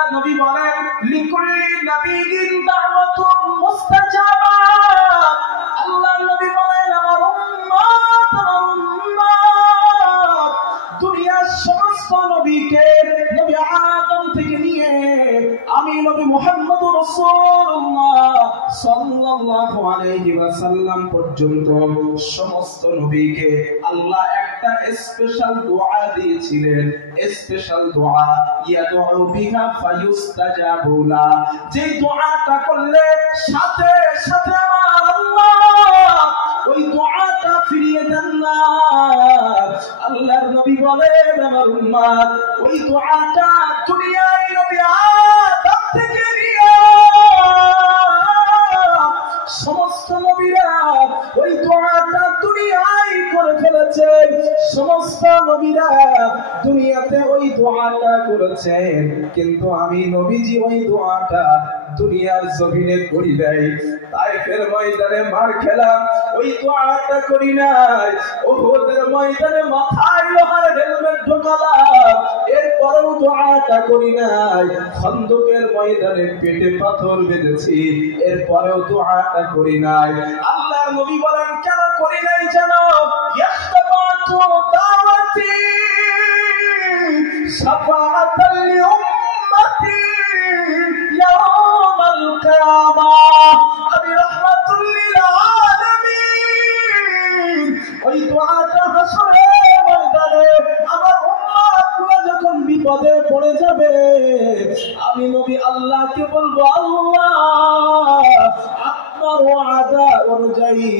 আল্লাহ নবী বলেন লিকুল্লি নাবিয়িন দাওয়াতুন মুস্তাজাবা। আল্লাহ নবী বলেন আমার উম্মত দুনিয়ার সমস্ত নবীকে, নবী আদম থেকে নিয়ে আমি নবী মুহাম্মদুর রাসূলুল্লাহ সাল্লাল্লাহু আলাইহি ওয়াসাল্লাম পর্যন্ত সমস্ত নবীকে আল্লাহ একটা স্পেশাল দোয়া দিয়েছিলেন, স্পেশাল দোয়া ইয়াদউ বিহা ফায়ুস্তাজাবু লা। যে দোয়াটা করলে সাথে সাথে আমার আল্লাহ ওই দোয়াটা ফিরিয়ে দেন না। আল্লাহর নবী বলেন আমার উম্মত ওই দোয়াটা দুনিয়ায় নবী আদম থেকে নিয়ে সমস্ত নবীরা ওই দোয়াটা দুনিয়ায় করে ফেলেছেন, সমস্ত নবীরা দুনিয়াতে ওই দোয়াটা করেছেন, কিন্তু আমি নবীজি ওই দোয়াটা দুনিয়ার জমিনে করি নাই। তায়েফের ময়দানে মার খেলাম, ওই দোয়াটা করি নাই। উহুদের ময়দানে মাথায় লোহার হেলমেট ঢোকালাম, এরপরেও দোয়াটা করি নাই। খন্দকের ময়দানে পেটে পাথর বেঁধেছি, এরপরেও দোয়াটা করি নাই। আল্লাহ নবী বলেন কেন করি নাই জানো? ইয়াখতাবাতু দাওয়াতি শাফাআতাল লিউম্মতি ইয়াউমাল কিয়ামাহ। আমি রাহমাতুল লিল আলামিন ওই দোয়াটা হাসরের ময়দানে আমার উম্মতগুলো যখন বিপদে পড়ে যাবে, আমি নবী আল্লাহকে বলবো আল্লাহ আপনার ওয়াদা অনুযায়ী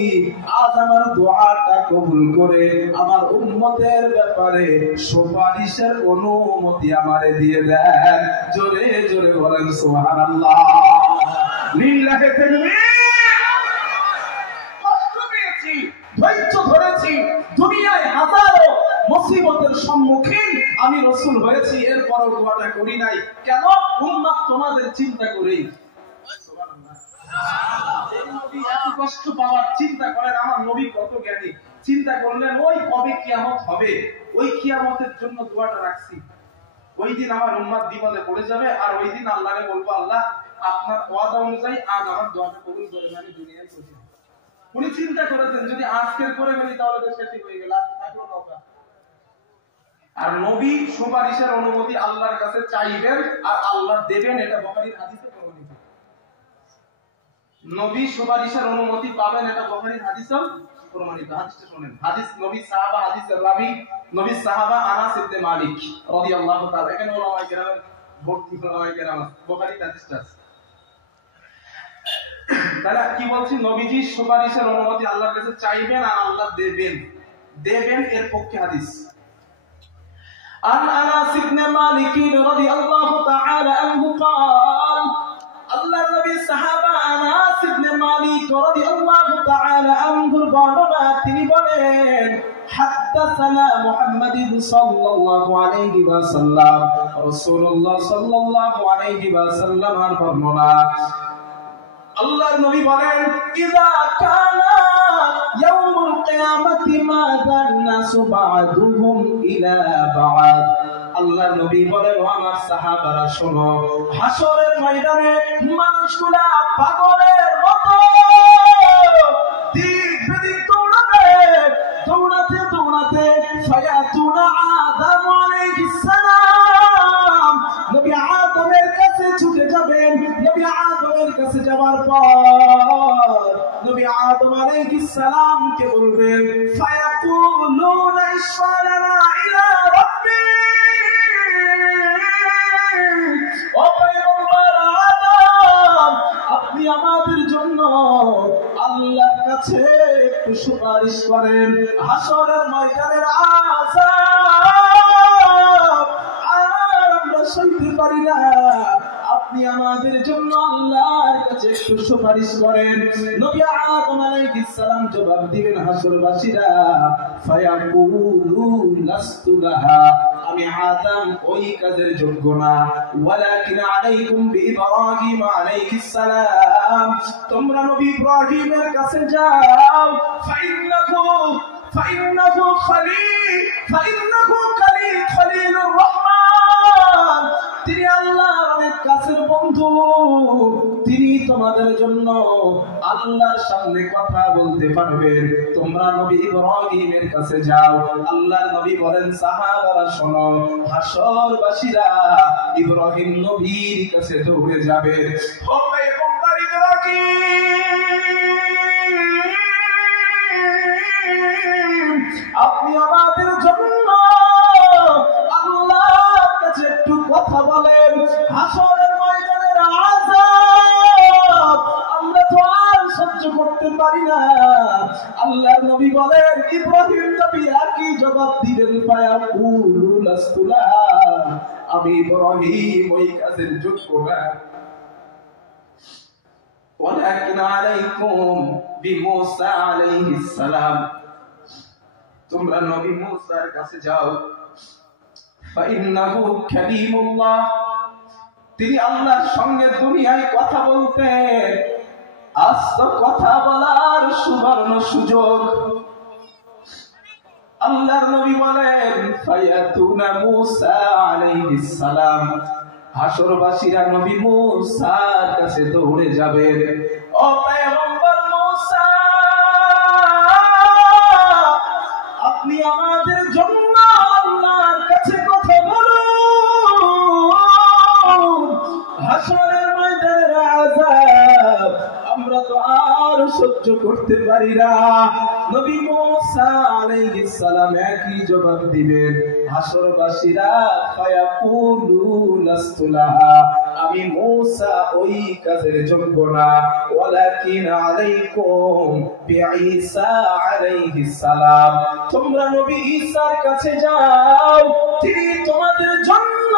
আজ আমার দোয়াটা কবুল করে আমার উম্মতের ব্যাপারে সুপারিশের অনুমতি আমারে দিয়ে দেন। জোরে জোরে বলেন সুবহানাল্লাহ। লিল্লাহি তাকবীর। কষ্ট পেয়েছি, ধৈর্য ধরেছি, দুনিয়ায় হাজারো মুসিবতের সম্মুখীন আমি রাসূল হয়েছি, এরপরও দোয়াটা করি নাই। কেন? উম্মত তোমাদের চিন্তা করেই। কষ্ট পাওয়ার চিন্তা করেন আমার নবী কত জ্ঞানী, চিন্তা করলেন ওই কবে কিয়ামত হবে, ওই কিয়ামতের জন্য দোয়াটা রাখছি। ওই দিন আমার উম্মত বিপদে পড়ে যাবে, আর ওই দিন আল্লাহরে বলবো আল্লাহ আপনার ওয়াদা অনুযায়ী আজ আমার দোয়াটা কবুল করেন, আমি দুনিয়ায় খুশি। উনি চিন্তা করেছেন যদি আজকের করে ফেলি তাহলে তো শেষই হয়ে গেল, থাকলো নৌকা। আর নবী সুপারিশের অনুমতি আল্লাহর কাছে চাইবেন আর আল্লাহ দেবেন, এটা বুখারীর হাদিসে প্রমাণিত। নবী সুপারিশের অনুমতি পাবেন, এটা বুখারীর হাদিসে প্রমাণিত। হাদিসটা শুনেন, হাদিস নবী সাহাবা, হাদিসের রাবী নবী সাহাবা আনাস ইবনে মালিক রাদিয়াল্লাহু তাআলা। এখানে ওলামায়ে কেরাম ভর্তি, ওলামায়ে কেরাম বুখারীর হাদিসটা। তাহলে কি বলছি? নবীজি সুপারিশের অনুমতি আল্লাহর কাছে চাইবেন আর আল্লাহ দেবেন, দেবেন এর পক্ষে হাদিস। عن أنس بن مالك رضي الله تعالى عنه قال الله النبي صحابة أنس بن مالك رضي الله تعالى عنه বর্ণনা তিনি বলেন حدثنا محمد صلى الله عليه وسلم رسول الله صلى الله عليه وسلم বর্ণনা আল্লাহর নবী বলেন ইযা কানা ইয়াউমুল কিয়ামাতি মাযান নাসু বা'দুহুম ইলা বা'দ। আল্লাহর নবী বলেন ও আমার সাহাবারা শোনো, হাসরের ময়দানে মানুষগুলা পাগলের মতো দিক বিদিক দৌড়াবে, দৌড়াতে দৌড়াতে ফায়াতুনা আদম আলাইহিস সালাম, নবী আদমের কাছে ছুটে যাবেন। নবী আদমের কাছে যাওয়ার পর নবী আদম আলাইহিস সালাম কে বলবেন ফায়াকুলুনা ইশফালানা ইলা রাব্বি, ও পয়গম্বর আদম আপনি আমাদের জন্য আল্লাহর কাছে একটু সুপারিশ করেন, হাসরের ময়দানের আযাব আর আমরা সইতে পারি না, আপনি আমাদের জন্য আল্লাহর কাছে একটু সুপারিশ করেন। নবী আদম আলাইহিস সালাম জবাব দিবেন হাসরবাসীরা ফায়াকুলু লাস্তু লাহা, আমি আদম ওই কাজের যোগ্য না, ওয়ালাকিন আলাইকুম বিইব্রাহিম আলাইহিস সালাম, তোমরা নবী ইব্রাহিমের কাছে যাও, ফাইন্নাহু খলিলুর রহমান, তিনি আল্লাহর অনেক কাছের বন্ধু, তিনি তোমাদের জন্য আল্লাহর সামনে কথা বলতে পারবেন। তোমরা নবী ইব্রাহিমের কাছে যাও। আল্লাহর নবী বলেন, সাহাবারা শোনো, হাসরবাসীরা ইব্রাহিম নবীর কাছে দৌড়ে যাবে। ও পয়গম্বর ইব্রাহিম, আপনি আমাদের জন্য আল্লাহর কাছে একটু কথা বলেন। হাসরের ময়দানের আযাব আমরা তো আর সহ্য করতে পারি না। আল্লাহর নবী বলেন, ইব্রাহিম নবী একই জবাব দিলেন, ফায়াকুলু লাস্তু লাহা, আমি ইব্রাহিম ওই কাজের যোগ্য না। ওয়ালাকিন আলাইকুম বিমূসা আলাইহিস সালাম, তোমরা নবী মূসার কাছে যাও। ফাইন্নাহু কালিমুল্লাহ, তিনি আল্লাহর সঙ্গে দুনিয়ায় কথা বলতেন। আজ তো কথা বলার সুবর্ণ সুযোগ। আল্লাহর নবী বলেন, ফায়াতুনা মূসা আলাইহিস সালাম, হাসরবাসীরা নবী মূসার কাছে দৌড়ে যাবে। ও পয়গম্বর মূসা, আপনি আমাদের জন্য আল্লাহর কাছে কথা বলুন। হাসরের ময়দানের আযাব আমরা তো আর সহ্য করতে পারি না। নবী মূসা আলাইহিস সালাম একই জবাব দিবেন। হাসরবাসীরা ফায়াকুলু লাস্তু লাহা, আমি মূসা ওই কাজের যোগ্য না। ওয়ালাকিন আলাইকুম বিঈসা আলাইহিস সালাম, তোমরা নবী ঈসার কাছে যাও। তিনি তোমাদের জন্য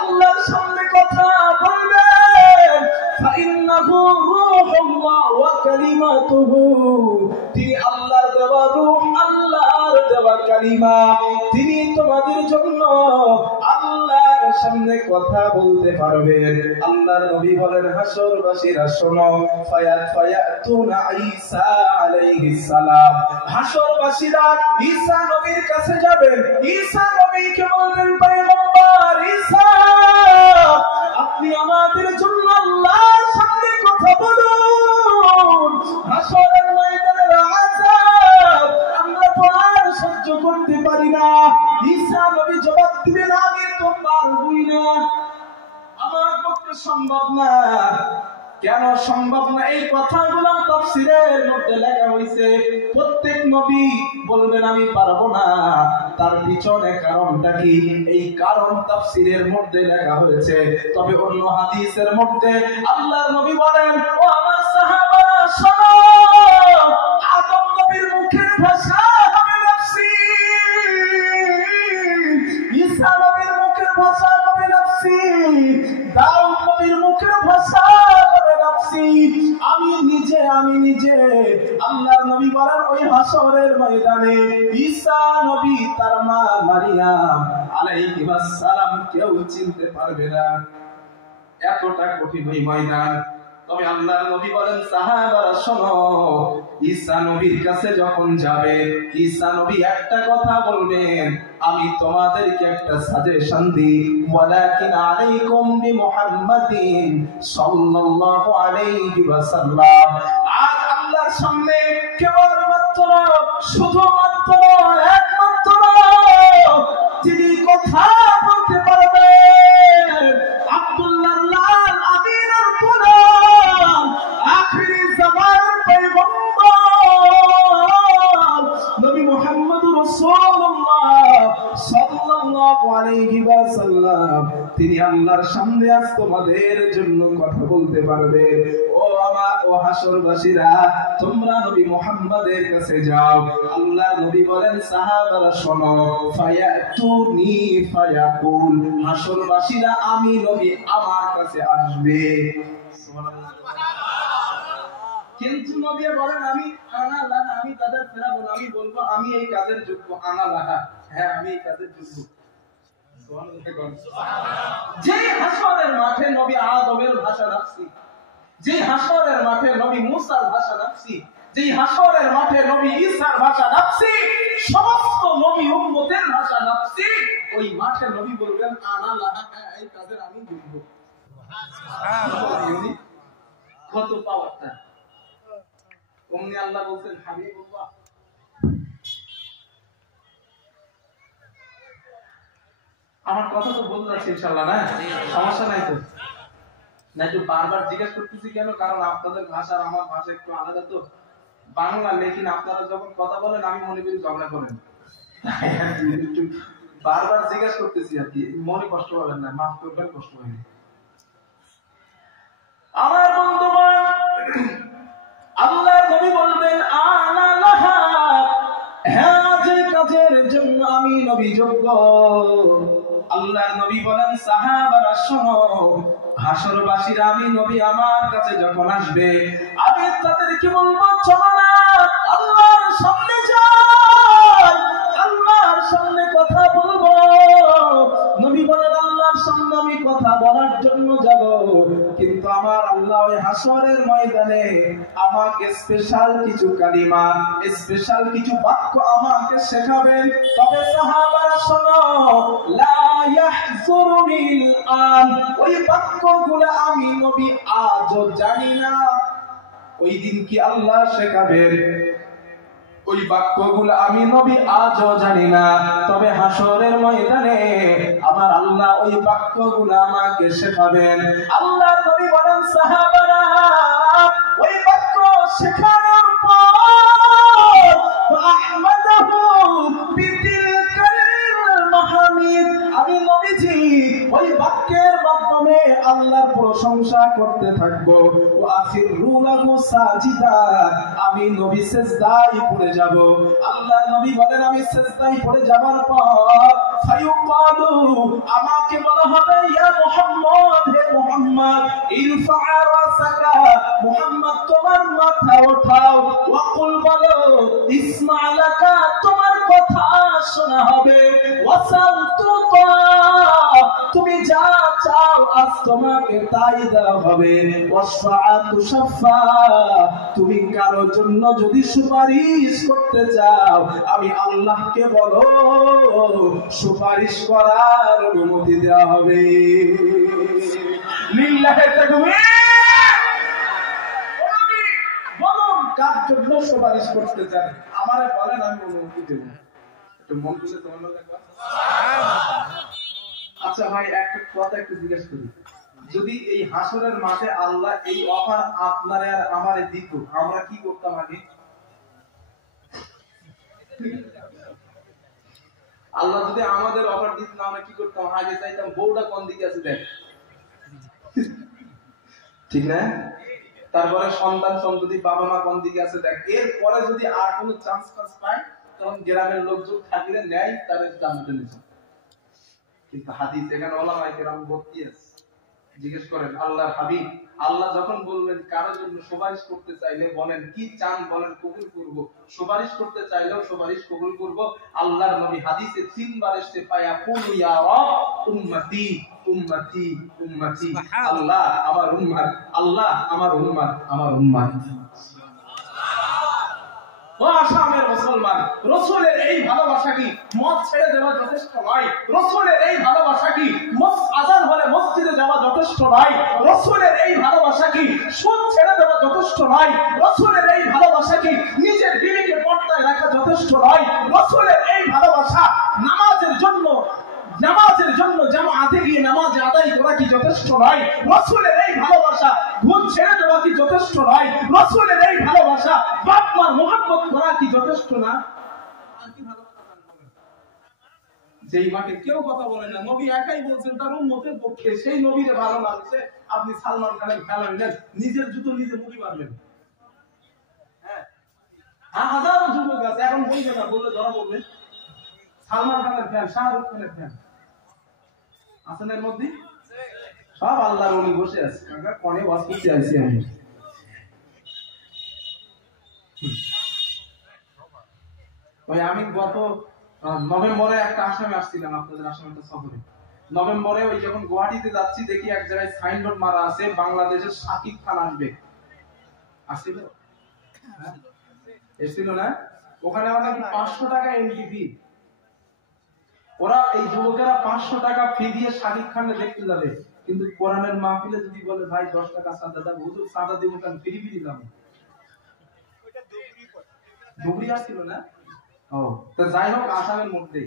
আল্লাহর সামনে কথা বলবেন। ফাইন্নাহু রূহুল্লাহ ওয়া কালিমাতুহু, তিনি আল্লাহর দেওয়া রূহ, আল্লাহর দেওয়া কালিমা। তিনি তোমাদের জন্য আল্লাহর সামনে কথা বলতে পারবেন। আল্লাহর নবী বলেন, হাসরবাসীরা শোনো, ফায়াতুনা ঈসা আলাইহিস সালাম, হাসরবাসীরা ঈসা নবীর কাছে যাবেন। ঈসা নবীকে বলবেন, পয়গম্বর ঈসা, আপনি আমাদের জন্য আল্লাহর সামনে কথা বলুন। হাসরের ময়দানের আযাব আমরা তো আর সহ্য করতে পারি না। ঈসা নবী জবাব দিবেন, আমি তো পারবই না, আমার পক্ষে সম্ভব না। কেন সম্ভব না? এই কথাগুলো তাফসীরের মধ্যে লেখা হয়েছে। প্রত্যেক নবী বলবেন আমি পারবো না, তার পিছনে কারণটা কি, এই কারণ তাফসীরের মধ্যে লেখা হয়েছে। তবে অন্য হাদিসের মধ্যে আল্লাহর নবী বলেন, ও আমার সাহাবারা শোনো, আদম নবীর মুখের ভাষা হবে নাফসি, ঈসা নবীর মুখের ভাষা হবে নাফসি, দাউদ নবীর মুখের ভাষা হবে নাফসি। আমি নিজে আল্লাহর নবী বলেন, ওই হাসরের ময়দানে ঈসা নবী, তার মা মারিয়াম আলাইহিস সালাম কেউ চিনতে পারবে না। এতটা কঠিন ওই ময়দান। তবে আল্লাহর নবী বলেন, সাহাবারা শোনো, ঈসা নবীর কাছে যখন যাবে, ঈসা নবী একটা কথা বলবেন, আমি তোমাদেরকে একটা সাজেশন দিই, ওয়ালাকিন আলাইকুম বিমুহাম্মাদিন সাল্লাল্লাহু আলাইহি ওয়াসাল্লাম। আজ আল্লাহর সামনে কেবলমাত্র, শুধুমাত্র, একমাত্র তিনি কথা বলতে পারবেন। আব্দুল্লাহ লাল আমিনুল কুরআন, আখিরি জামানার পয়গম্বর নবী মুহাম্মদুর রাসূলুল্লাহ সাল্লাল্লাহু আলাইহি ওয়াসাল্লাম, তিনি আল্লাহর সামনে আজ তোমাদের জন্য কথা বলতে পারবে। ও হাসরবাসীরা, তোমরা নবী মুহাম্মাদের কাছে যাও। আল্লাহ নবী বলেন, সাহাবারা শোনো, ফায়াতুনি ফায়াকুল, হাসরবাসীরা আমি নবী আমার কাছে আসবে। কিন্তু নবী বলেন, আমি আনা লাহা, আমি তাদের ফেরাবো না, আমি বলবো আমি এই কাজের যোগ্য, আনা লাহা, হ্যাঁ আমি এই কাজের যোগ্য। যে হাসরের মাঠে নবী আদমের ভাষা নাফসি, যে হাসরের মাঠে নবী মূসার ভাষা নাফসি, যে হাসরের মাঠে নবী ঈসার ভাষা নাফসি, সমস্ত নবী উম্মতের ভাষা নাফসি, ওই মাঠে নবী বলবেন আনা লাহা, এই কাজের আমি যোগ্য। কত পাওয়ারটা! অমনি আল্লাহ বলছেন হাবিবুল্লাহ, আমার কথা তো বলতে যাচ্ছে ইনশাআল্লাহ, না সমস্যা নাই তো? না তো বারবার জিজ্ঞেস করতেছি কেন, কারণ আপনাদের ভাষা আর আমার ভাষা একটু আলাদা তো। বাংলা লেকিন আপনারা যখন কথা বলেন আমি মনে করি ঝগড়া করেন, বারবার জিজ্ঞেস করতেছি আর কি। মনে কষ্ট পাবেন না, মাফ করবেন, কষ্ট হয়নি। আমার বন্ধুগণ, আল্লাহ নবী বলবেন আনা লাহা, হ্যাঁ যে কাজের জন্য আমি নবী যোগ্য। আল্লাহ নবী বলেন সাহাবারা শোনো, হাসরবাসীরা আমি নবী আমার কাছে যখন আসবে আমি তাদেরকে বলবো চলো না আল্লাহর সামনে যাই, আল্লাহর সামনে কথা বলবো। নবী বলেন আল্লাহর সামনে আমি কথা বলার জন্য যাব, কিন্তু আমার আল্লাহ ওই হাসরের ময়দানে আমাকে স্পেশাল কিছু কালিমা, স্পেশাল কিছু বাক্য আমাকে শেখাবেন। তবে সাহাবারা শোনো, লা ইয়াহজুরুনিল আন, ওই বাক্যগুলো আমি নবী আজও জানি না। ওই দিন কি আল্লাহ শেখাবেন ওই বাক্যগুলো আমি নবী আজও জানি না, তবে হাসরের ময়দানে আমার আল্লাহ ওই বাক্যগুলো আমাকে শেখাবেন। আল্লাহর নবী বলেন সাহাবারা ওই বাক্য শেখানোর পর ফাহমাদাহু বিতিলকাল মাহমিদ, আমি নবীজি ওই বাক্যের মাধ্যমে আল্লাহর প্রশংসা করতে থাকবো। ওয়া আখিরু লাহু সাজিদা, আমি নবী সিজদায় পড়ে যাব। আল্লাহর নবী বলেন আমি সিজদায় পড়ে যাবার পর ফায়ুকালু, আমাকে বলা হবে ইয়া মুহাম্মদ, হে মুহাম্মদ, ইরফা রাসাকা, মুহাম্মদ তোমার মাথা ওঠাও, ওয়া কুল, বলো, ইসমা লাকা, তোমার কথা শোনা হবে, ওয়াসাল তুতা, তুমি যা চাও আজ তোমাকে তাই দেওয়া হবে, ওয়াশফা তুশফা, তুমি কারো জন্য যদি সুপারিশ করতে চাও আমি আল্লাহকে বলো, সুপারিশ করার অনুমতি দেওয়া হবে। লিল্লাহি তাকবীর। বলুন কার জন্য সুপারিশ করতে চান, আমারে বলেন, আমি অনুমতি দেব। একটু মন খুলে তোমার লাগবে। আচ্ছা ভাই, একটা কথা একটু জিজ্ঞেস করি, যদি এই হাসরের মাঠে আল্লাহ এই অফার আপনারে আর আমারে দিত, আমরা কি করতাম আগে? আল্লাহ যদি আমাদের অফার দিত না, আমরা কি করতাম? আগে চাইতাম বউটা কোন দিকে আছে দেখ, ঠিক না? তারপরে সন্তান সন্ততি বাবা মা কোন দিকে আছে দেখ। এরপরে যদি আর কোনো চান্স পায় তখন গ্রামের লোকজন থাকলে নেয় তাদের জান্নাতে নিয়ে। কিন্তু হাদিস এখানে ওলামায়ে কেরাম ভর্তি আছে। জিজ্ঞেস করেন আল্লাহর হাবিব, আল্লাহ যখন বলবেন কারো জন্য সুপারিশ করতে চাইলে বলেন কি চান, বলেন কবুল করব। সুপারিশ করতে চাইলেও সুপারিশ কবুল করব। আল্লাহর নবী হাদিসে 3 বার এসে পায়া কুল ইয়া রব উম্মতি উম্মতি উম্মতি, আল্লাহ আমার উম্মত, আল্লাহ আমার উম্মত, আমার উম্মত। ও আসামের মুসলমান, রাসূলের এই ভালোবাসা কি মদ ছেড়ে দেওয়া যথেষ্ট নয়? রাসূলের এই ভালোবাসা কি আযান হলে মসজিদে যাওয়া যথেষ্ট নয়? রাসূলের এই ভালোবাসা কি সুদ ছেড়ে দেওয়া যথেষ্ট নয়? রাসূলের এই ভালোবাসা কি নিজের বিবিকে পর্দায় রাখা যথেষ্ট নয়? রাসূলের এই ভালোবাসা নামাজের জন্য জামাতে গিয়ে নামাজ আদায় করা কি যথেষ্ট নয়? রাসূলের এই ভালোবাসা ঘুম ছেড়ে দেওয়া কি যথেষ্ট নয়? রাসূলের এই ভালোবাসা বাপ মার মহব্বত করা কি যথেষ্ট না? আর কি ভালোবাসা বলেন? যেই মাঠে কেউ কথা বলে না, নবী একাই বলছেন তার উম্মতের পক্ষে, সেই নবীরে ভালো লাগছে আপনি সালমান খানের খেলা নিলেন, নিজের জুতো নিজে মুড়ি মারলেন। হ্যাঁ, হাজারো যুবক আছে এখন বলবে না, বললে ধরা পড়বে। সালমান খানের ফ্যান, শাহরুখ খানের ফ্যান আছেন এর মধ্যে? সব আল্লাহর ওলি বসে আছে। কাকা কোনে ওয়াজ করতে আইছি আমি। ভাই আমি গত নভেম্বরে একটা আসামে আসছিলাম, আপনাদের আসামে একটা সফরে। নভেম্বরে ওই যখন গুয়াহাটিতে যাচ্ছি দেখি এক জায়গায় সাইনবোর্ড মারা আছে বাংলাদেশের শাকিব খান আসবে। আসছিল? এসছিল না? ওখানে আমার 500 টাকা এন্ট্রি ফি। ওরা এই যুবকেরা 500 টাকা ফি দিয়ে শাকিব খানকে দেখতে যাবে, কিন্তু কোরআনের মাহফিলে যদি বলে ভাই 10 টাকা চাঁদা দাও, হুজুর চাঁদা দিব কেন, ফ্রি ফ্রি দাও। ওইটা ডুবরি আসছিল না? ও তো যাই হোক, আসামের মধ্যে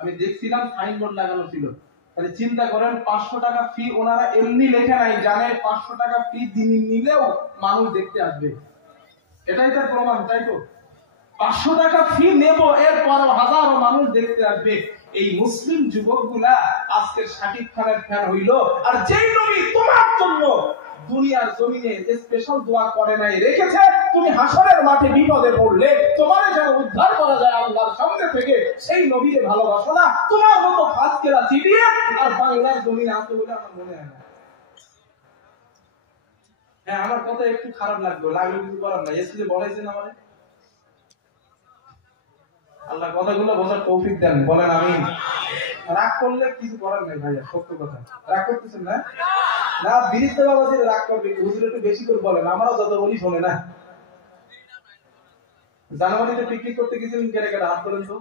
আমি দেখছিলাম সাইনবোর্ড লাগানো ছিল। তাহলে চিন্তা করেন 500 টাকা ফি ওনারা এমনি লেখে নাই, জানে 500 টাকা ফি দিন নিলেও মানুষ দেখতে আসবে, এটাই তার প্রমাণ, তাই তো? 500 টাকা ফি নেব, এরপর হাজারো মানুষ দেখতে আসবে। এই মুসলিম যুবকগুলা আজকে শাকিব খানের ফ্যান হইল, আর যেই নবী তোমার জন্য দুনিয়ার জমিনে স্পেশাল দোয়া করে নাই, রেখেছে তুমি হাসরের মাঠে বিপদে পড়লে তোমার যেন উদ্ধার করা যায় আল্লাহর সামনে থেকে, সেই নবীকে ভালোবাসো না, তোমার মতো ফাজকেরা চিবিয়ে আর বাংলার জমিনে আসবে বলে আমার মনে হয় না। হ্যাঁ, আমার কথা একটু খারাপ লাগলো, কিছু করার নাই, এসে বলেছেন আমাদের আল্লাহ কথাগুলো বোঝার তৌফিক দেন, বলেন আমিন। রাগ করলে কিছু করার নেই ভাইয়া, সত্য কথা। রাগ করতেছেন না? না, বিরিতে বাবা যে রাগ করবে, হুজুর একটু বেশি করে বলেন, আমরাও যত বলি শোনে না। জানুয়ারিতে পিকনিক করতে গেছিলেন, কেটে কেটে হাত করেন তো।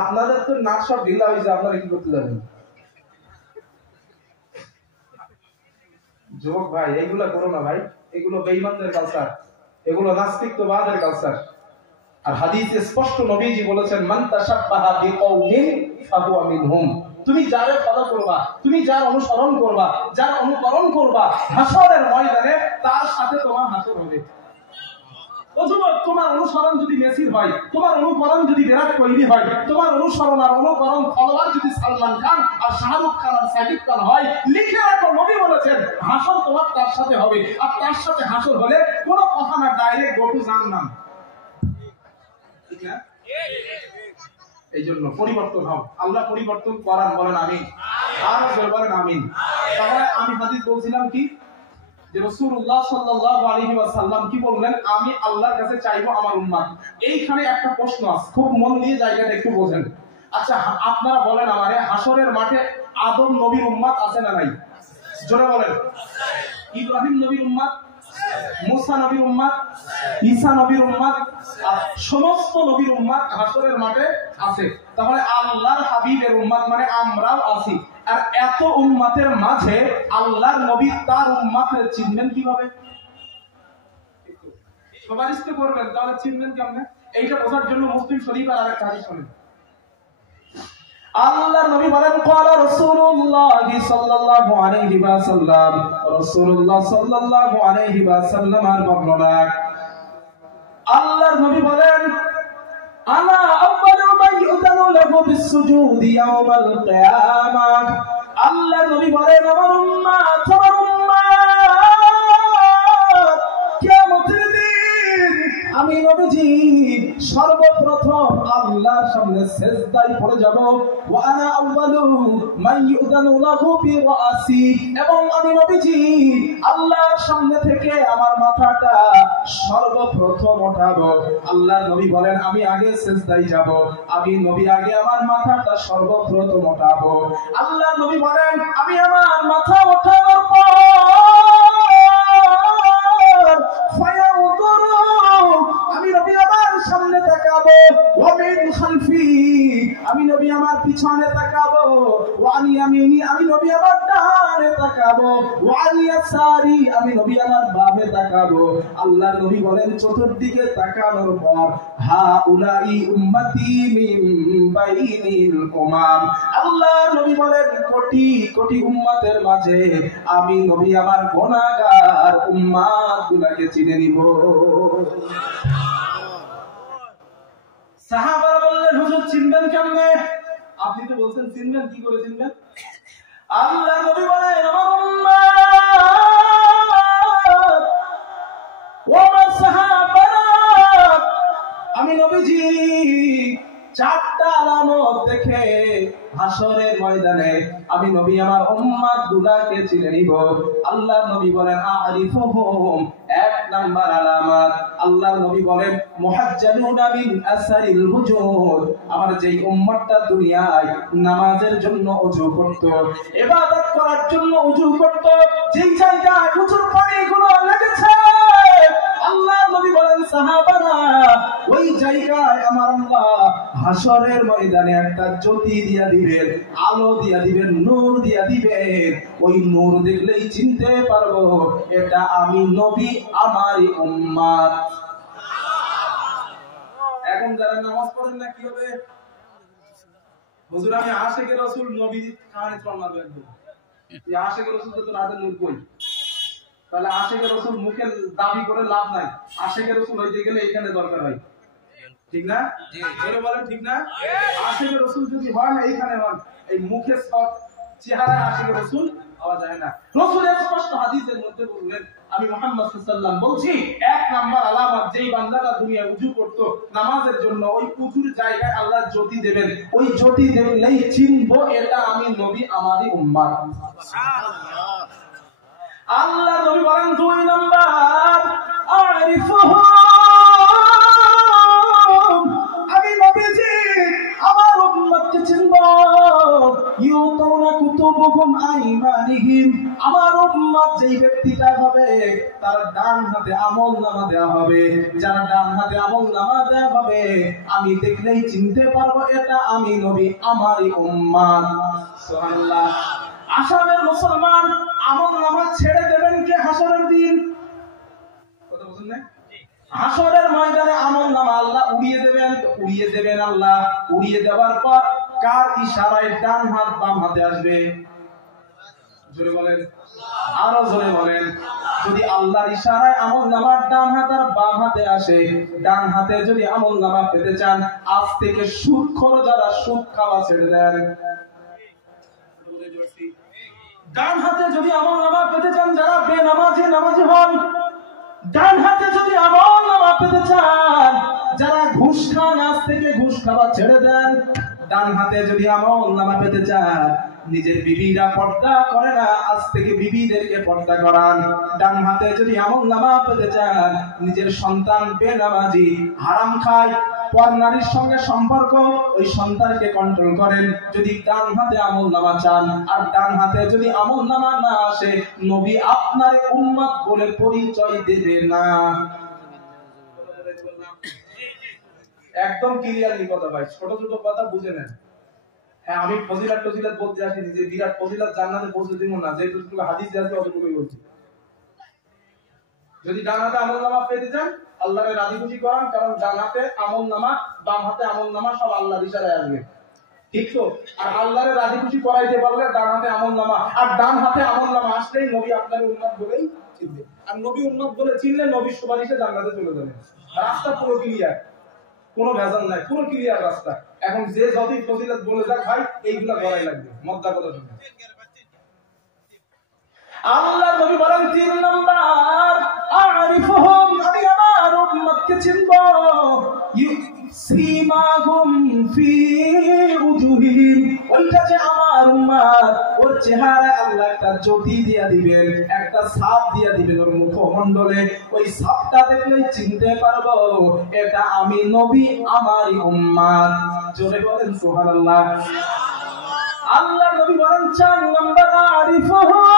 আপনাদের তো নাচ সব ঢিলা হয়েছে, আপনারা কি করতে যাবেন? যুবক ভাই, এইগুলা করো না ভাই, এগুলো বেঈমানদের কালচার, এগুলো নাস্তিকবাদের কালচার। আর হাদিসে স্পষ্ট নবীজি বলেছেন, মান তাশাব্বাহা বিকাউমিন ফাহুয়া মিনহুম। তুমি যারে ফলো করবা, তুমি যার অনুসরণ করবা, যার অনুকরণ করবা, হাসরের ময়দানে তার সাথে তোমার হাসর হবে। ও যুবক, তোমার অনুসরণ যদি মেসির হয়, তোমার অনুকরণ যদি বিরাট কোহলি হয়, তোমার অনুসরণ আর অনুকরণ ফলোয়ার যদি সালমান খান আর শাহরুখ খান আর সাকিব খান হয়, লিখে রাখো, নবী বলেছেন হাসর তোমার তার সাথে হবে। আর তার সাথে হাসর হলে কোনো কথা না, ডাইরেক্ট গো টু জান্নাত। ঠিক না? এই জন্য পরিবর্তন হও, আল্লাহ পরিবর্তন করান, বলেন আমিন। আর বলেন আমিন। তাহলে আমি হাদিস বলছিলাম কি, যে রাসূলুল্লাহ সাল্লাল্লাহু আলাইহি ওয়াসাল্লাম কি বললেন, আমি আল্লাহর কাছে চাইবো আমার উম্মত। এইখানে একটা প্রশ্ন আছে, খুব মন দিয়ে জায়গাটা একটু বোঝেন। আচ্ছা, আপনারা বলেন আমারে, হাসরের মাঠে আদম নবীর উম্মত আছে না নাই? জোরে বলেন। ইব্রাহিম নবীর উম্মত, মুসা নবীর উম্মত, ঈসা নবীর উম্মত, আর সমস্ত নবীর উম্মত হাসরের মাঠে আছে। তাহলে আল্লাহর হাবিবের উম্মত মানে আমরাও আছি। আর এত উম্মতের মাঝে আল্লাহর নবী তার উম্মতকে চিনবেন কিভাবে? সুপারিশ করবেন, তাহলে চিনবেন কেমনে? এইটা বোঝার জন্য মুসলিম শরীফের আরেকটা হাদিস শুনুন। আল্লাহর নবী বলেন, ক্বালা রাসূলুল্লাহ সাল্লাল্লাহু আলাইহি ওয়াসাল্লাম, রাসূলুল্লাহ সাল্লাল্লাহু আলাইহি ওয়াসাল্লামের বর্ণনা। আল্লাহর নবী বলেন, আনা আউয়ালু মান ইউযানু লাহু বিসসুজুদি ইয়াওমাল কিয়ামাহ। আল্লাহর নবী বলেন, আমার উম্মত, আমার উম্মত, কিয়ামতের দিন আমি নবীজি সর্বপ্রথম আল্লাহর সামনে সিজদায় পড়ে যাব। ওয়া আনা আউয়ালু মান ইউযানু লাহু বিরাসি, এবং আমি নবীজি আল্লাহর সামনে থেকে আমার মাথাটা সর্বপ্রথম উঠাবো। আল্লাহর নবী বলেন, আমি আগে সিজদায় যাব, আমি নবী আগে আমার মাথাটা সর্বপ্রথম উঠাবো। আল্লাহর নবী বলেন, আমি আমার মাথা ওঠানোর পর আমি নবী আমার সামনে তাকাবো, ওয়া মিন খালফি, আমি নবী আমার পিছনে তাকাবো, ওয়া আন ইয়ামিনি, আমি নবী আমার ডানে তাকাবো, ওয়া আন ইয়াসারি, আমি নবী আমার বামে তাকাবো। আল্লাহর নবী বলেন, চতুর্দিকে তাকানোর পর হা উলাই উম্মতি মিন বাইনিল উমাম। আল্লাহর নবী বলেন, কোটি কোটি উম্মতের মাঝে আমি নবী আমার গুনাহগার উম্মতগুলোকে চিনে নিব। সাহাবারা বললেন, হুজুর চিনবেন কেমনে? আপনি তো বলছেন চিনবেন, কি করে চিনবেন? আল্লাহ নবী বলেন, আমার উম্মত ও আমার সাহাবারা, আমি নবীজি চারটা আলামত দেখে হাসরের ময়দানে আমি নবী আমার উম্মত গুলাকে চিনে নিব। আল্লাহর নবী বলেন, আরিফুহুম, এক নাম্বার আলামত, আল্লাহর নবী বলেন, মুহাজ্জালুনা মিন আসারিল হুজুদ, আমার যেই উম্মতটা দুনিয়ায় নামাজের জন্য ওযু করত, ইবাদত করার জন্য ওযু করত, যেই জায়গায় ওযুর পানিগুলো লেগেছে, আল্লাহর নবী বলেন, সাহাবারা, ওই জায়গায় আমার আল্লাহ হাসরের ময়দানে একটা জ্যোতি দিয়া দিবেন, আলো দিয়া দিবেন, নূর দিয়া দিবেন। ওই নূর দেখলেই চিনতে পারবো এটা আমি নবী, আমারই উম্মত। এখন যারা নামাজ পড়েন না কি হবে? হুজুর আমি আশিকে রাসূল নবী কানে প্রমাণ দেব। এই আশিকে রাসূল তো রাতে নূর কই? তাহলে আশিকে রাসূল মুখে দাবি করে লাভ নাই। আশিকে রাসূল হইতে গেলে এখানে দরকার হয়, ঠিক না? জি জোরে বলেন ঠিক না? আশিকে রাসূল যদি হয় না এইখানে হয়, এই মুখে সব চেহারায় আশিকে রাসূল হওয়া যায় না। রাসূল স্পষ্ট হাদিসের মধ্যে বললেন, আমি মুহাম্মদ সাল্লাল্লাহু আলাইহি ওয়াসাল্লাম বলছি, এক নাম্বার আলামত যেই বান্দাটা দুনিয়া উযু করত নামাজের জন্য, ওই উযুর জায়গায় আল্লাহ জ্যোতি দেবেন। ওই জ্যোতি দেখলেই চিনবো এটা আমি নবী, আমারই উম্মত। সুবহানাল্লাহ। আল্লাহ নবী বলেন দুই নাম্বার, আরিফুহুম, আমি নবীজি আমার উম্মতকে চিনব। ইউতুনা কুতুবুহুম আইমানিহিম, আমার উম্মত যেই ব্যক্তিটা হবে তার ডান হাতে আমলনামা দেওয়া হবে। যার ডান হাতে আমলনামা দেওয়া হবে আমি দেখলেই চিনতে পারবো এটা আমি নবী, আমারই উম্মত। সুবহানাল্লাহ। আসামের মুসলমান আমলনামা ছেড়ে দেবেন কে হাসরের দিন? কথা বুঝুন না? হাসরের ময়দানে আমলনামা আল্লাহ উড়িয়ে দেবেন। উড়িয়ে দেবেন আল্লাহ। উড়িয়ে দেওয়ার পর কার ইশারায় ডান হাত বাম হাতে আসবে? জোরে বলেন, আরো জোরে বলেন। যদি আল্লাহর ইশারায় আমলনামা ডান হাত আর বাম হাতে আসে, ডান হাতে যদি আমলনামা পেতে চান, আজ থেকে সুদখোর যারা সুদ খাওয়া ছেড়ে দেন, ডান হাতে যদি আমলনামা পেতে চান যারা বেনামাজি নামাজি হন, ডান হাতে যদি আমলনামা পেতে চান যারা ঘুষ খান, আজ থেকে ঘুষ খাওয়া ছেড়ে দেন। ডান হাতে যদি আমলনামা পেতে চান, নিজের বিবিরা পর্দা করে না, আজ থেকে বিবিদেরকে পর্দা করান। ডান হাতে যদি আমলনামা পেতে চান, নিজের সন্তান বেনামাজি, হারাম খায়, পর নারীর সঙ্গে সম্পর্ক, ওই সন্তানকে কন্ট্রোল করেন। যদি ডান হাতে আমলনামা চান, আর ডান হাতে যদি আমলনামা না আসে, নবী আপনার উম্মত বলে পরিচয় দেবে না। একদম ক্লিয়ারলি কথা ভাই, ছোট ছোট কথা বুঝে নেন। হ্যাঁ, আমি ফজিলাত টজিলাত বলতে আসিনি যে বিরাট ফজিলাত জান্নাতে পৌঁছে দিব না, যেটুকু হাদিসে আছে অতটুকুই বলছি। যদি ডান হাতে আমলনামা পেতে চান, আল্লাহকে রাজি খুশি করান, কারণ ডান হাতে আমলনামা, বাম হাতে আমলনামা সব আল্লাহর ইশারায় আসবে, ঠিক তো? আর আল্লাহকে রাজি খুশি করাইতে পারলে ডান হাতে আমলনামা, আর ডান হাতে আমলনামা আসলেই নবী আপনার উম্মত বলেই চিনবে। আর নবী উম্মত বলে চিনলে নবীর সুপারিশে জান্নাতে চলে যাবে। রাস্তা পুরো ক্লিয়ার, কোনো ভেজাল নাই, পুরো ক্লিয়ার রাস্তা। এখন যে যতই ফজিলত বলে যাক ভাই, এইগুলা গড়াই লাগবে, মদ্দা কথা শুনে। আল্লাহ নবী বলেন তিন নাম্বার, আরিফুহুম, আমি আমার উম্মতকে চিনব। সিমাহুম ফি উজুহিহিম, ওইটা যে আমার উম্মত, ওর চেহারায় আল্লাহ একটা জ্যোতি দিয়া দিবেন, একটা ছাপ দিয়া দিবেন ওর মুখমণ্ডলে। ওই ছাপটা দেখলেই চিনতে পারবো এটা আমি নবী, আমারই উম্মত। জোরে বলেন সুবহানাল্লাহ। আল্লাহ নবী বলেন চার নাম্বার, আরিফুহুম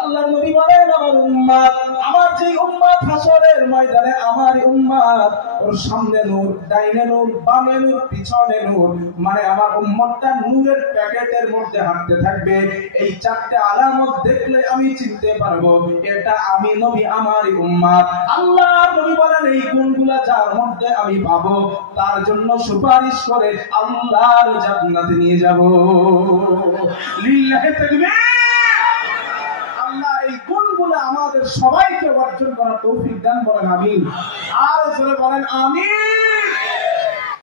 আল্লাহ নবী বলেন আমার উম্মত, আমার যে উম্মত হাসরের ময়দানে আমার উম্মত, ওর সামনে নূর, ডাইনে নূর, বামে নূর, পিছনে নূর, মানে আমার উম্মতটা নূরের প্যাকেটের মধ্যে হাঁটতে থাকবে। এই চারটি আলামত দেখলে আমি চিনতে পারবো এটা আমি নবী, আমারই উম্মত। আল্লাহ নবী বলেন এই গুণগুলা যার মধ্যে আমি পাবো, তার জন্য সুপারিশ করে আল্লাহর জান্নাতে নিয়ে যাব। লিল্লাহি তাকবীর। আল্লাহ এই গুণগুলো আমাদের সবাইকে অর্জন করার তৌফিক দান করেন, আমিন। আর জোরে বলেন আমিন।